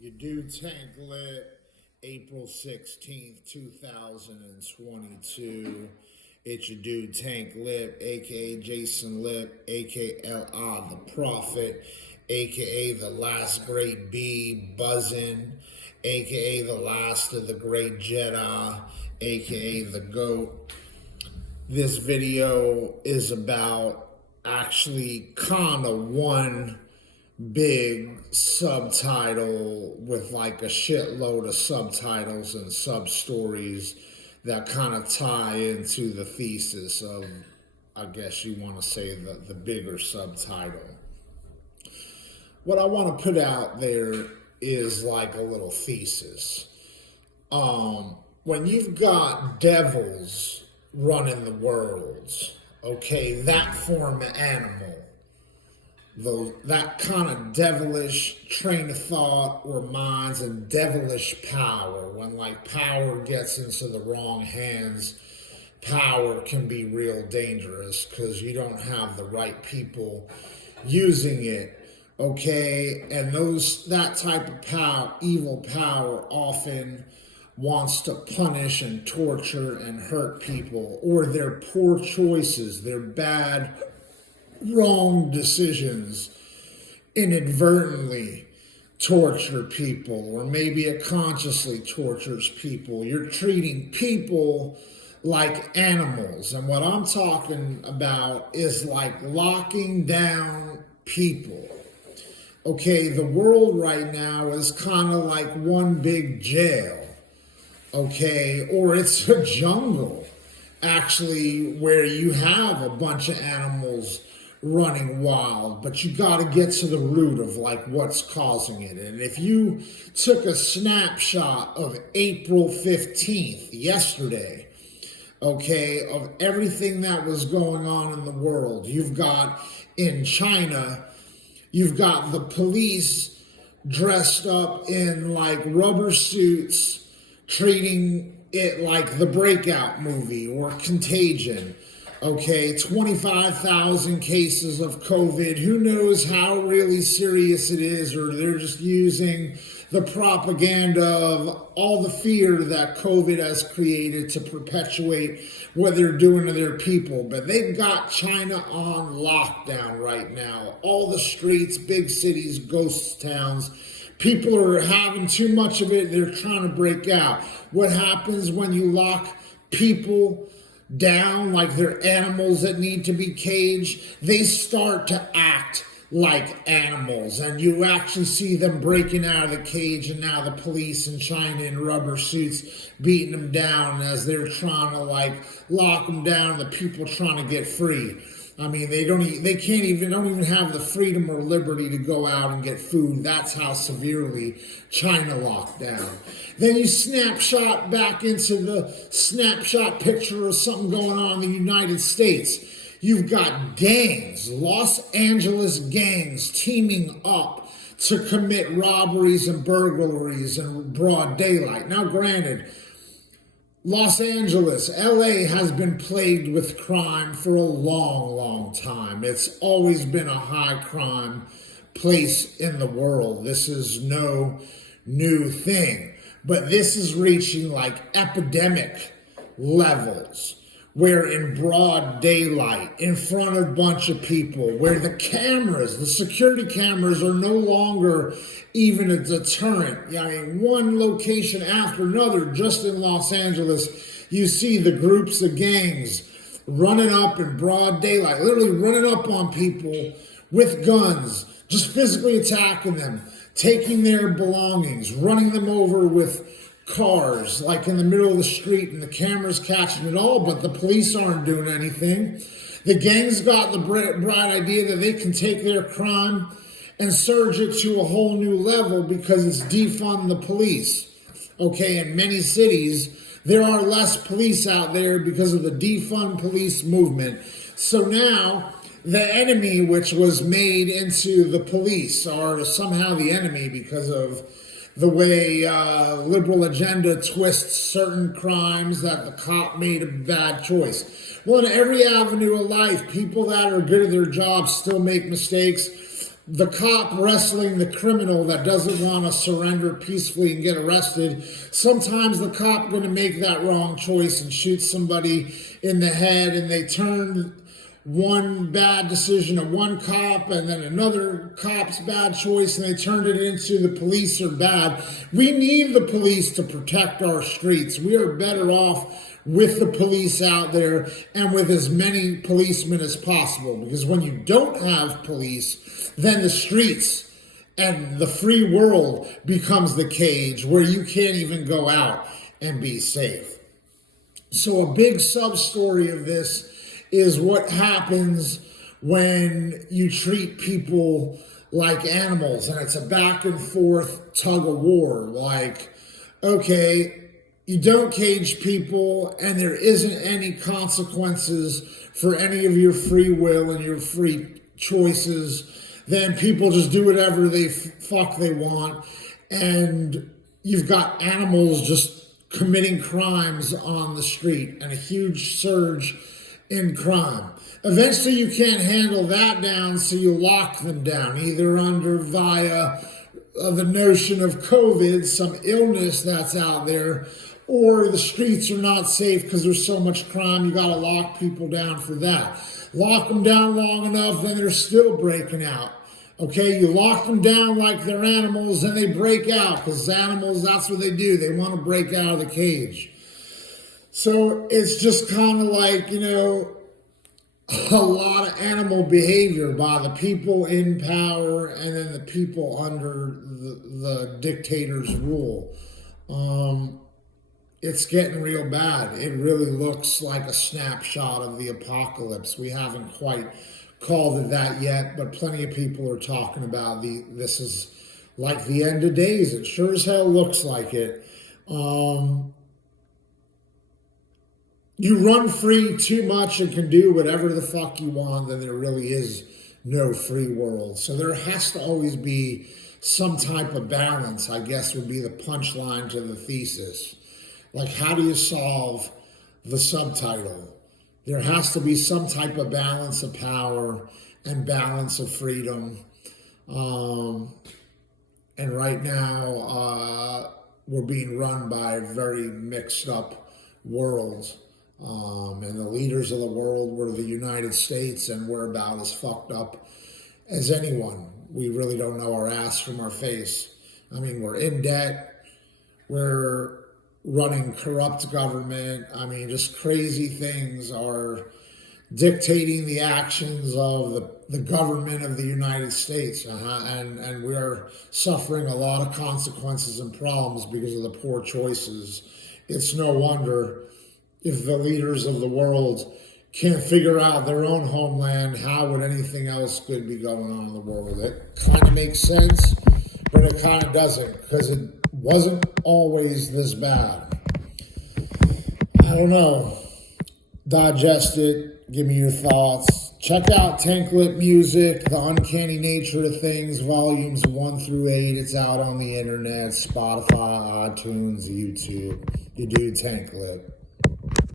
You do Tank Lit, April 16th, 2022. It's your dude Tank Lipp, aka Jason Lipp, aka the Prophet, aka the last great bee buzzing, aka the last of the great Jedi, aka the GOAT. This video is about actually kind of one big subtitle with like a shitload of subtitles and sub stories that kind of tie into the thesis of, I guess you want to say, the bigger subtitle. What I want to put out there is like a little thesis. When you've got devils running the world, okay, that form of animal, that kind of devilish train of thought or minds and devilish power, when like power gets into the wrong hands, power can be real dangerous because you don't have the right people using it, okay? And that type of power, evil power, often wants to punish and torture and hurt people, or their poor choices, their bad, wrong decisions inadvertently torture people, or maybe it consciously tortures people. You're treating people like animals, and what I'm talking about is like locking down people. Okay, the world right now is kind of like one big jail, okay, or it's a jungle actually, where you have a bunch of animals running wild, but you got to get to the root of like what's causing it. And if you took a snapshot of April 15th, yesterday, okay, of everything that was going on in the world, you've got in China, you've got the police dressed up in like rubber suits, treating it like the Breakout movie or Contagion. Okay, 25,000 cases of COVID. Who knows how really serious it is, or they're just using the propaganda of all the fear that COVID has created to perpetuate what they're doing to their people. But they've got China on lockdown right now. All the streets, big cities, ghost towns. People are having too much of it. They're trying to break out. What happens when you lock people down like they're animals that need to be caged? They start to act like animals, and you actually see them breaking out of the cage, and now the police in China in rubber suits beating them down as they're trying to like lock them down, and the people trying to get free. I mean, they don't even have the freedom or liberty to go out and get food. That's how severely China locked down. Then you snapshot back into the snapshot picture of something going on in the United States. You've got gangs, Los Angeles gangs, teaming up to commit robberies and burglaries in broad daylight. Now, granted, Los Angeles, LA has been plagued with crime for a long, long time. It's always been a high crime place in the world. This is no new thing. But this is reaching like epidemic levels, where in broad daylight, in front of a bunch of people, where the security cameras are no longer even a deterrent. I mean, one location after another, just in Los Angeles, you see the groups of gangs running up in broad daylight, literally running up on people with guns, just physically attacking them, taking their belongings, running them over with cars, like in the middle of the street, and the cameras catching it all, but the police aren't doing anything. The gangs got the bright idea that they can take their crime and surge it to a whole new level because it's defund the police. Okay, in many cities, there are less police out there because of the defund police movement. So now, the enemy, which was made into the police, are somehow the enemy because of the way liberal agenda twists certain crimes, that the cop made a bad choice. Well, in every avenue of life, people that are good at their jobs still make mistakes. the cop wrestling the criminal that doesn't want to surrender peacefully and get arrested. Sometimes the cop going to make that wrong choice and shoot somebody in the head, and they turn one bad decision of one cop and then another cop's bad choice, and they turned it into the police are bad. We need the police to protect our streets. We are better off with the police out there and with as many policemen as possible, because when you don't have police, then the streets and the free world becomes the cage where you can't even go out and be safe. So a big sub-story of this is what happens when you treat people like animals, and it's a back and forth tug of war. Like, okay, you don't cage people and there isn't any consequences for any of your free will and your free choices, then people just do whatever they fuck they want, and you've got animals just committing crimes on the street and a huge surge in crime. Eventually you can't handle that down, so you lock them down, either under via the notion of COVID, some illness that's out there, or the streets are not safe because there's so much crime, you got to lock people down for that. Lock them down long enough, then they're still breaking out. Okay, you lock them down like they're animals, and they break out, because animals, that's what they do. They want to break out of the cage. So it's just kind of like, a lot of animal behavior by the people in power and then the people under the dictator's rule. It's getting real bad. It really looks like a snapshot of the apocalypse. We haven't quite called it that yet, but plenty of people are talking about this is like the end of days. It sure as hell looks like it. You run free too much and can do whatever the fuck you want, then there really is no free world. So there has to always be some type of balance, I guess would be the punchline to the thesis. Like, how do you solve the subtitle? There has to be some type of balance of power and balance of freedom. And right now, we're being run by a very mixed up world. And the leaders of the world were the United States, and we're about as fucked up as anyone. We really don't know our ass from our face. I mean, we're in debt. We're running corrupt government. I mean, just crazy things are dictating the actions of the government of the United States. And we're suffering a lot of consequences and problems because of the poor choices. It's no wonder if the leaders of the world can't figure out their own homeland, how would anything else good be going on in the world? It kind of makes sense, but it kind of doesn't, because it wasn't always this bad. I don't know. Digest it. Give me your thoughts. Check out Lipp Music, The Uncanny Nature of Things, volumes 1 through 8. It's out on the internet, Spotify, iTunes, YouTube. You do Lipp.